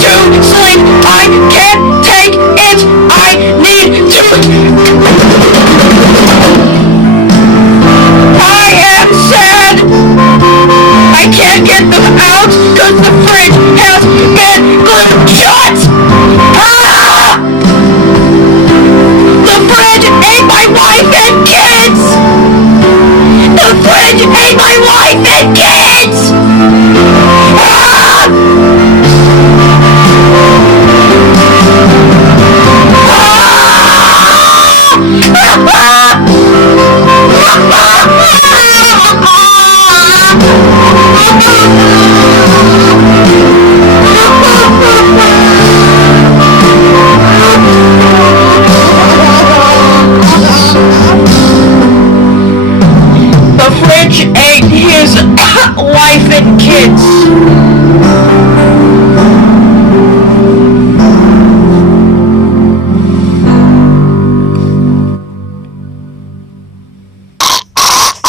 to sleep. I can't take it. I need to. I am sad. I can't get them out because the fridge has been glued shut. Ah! The fridge ate my wife and kids. The fridge ate my wife and kids. Ah! The fridge ate his wife and kids.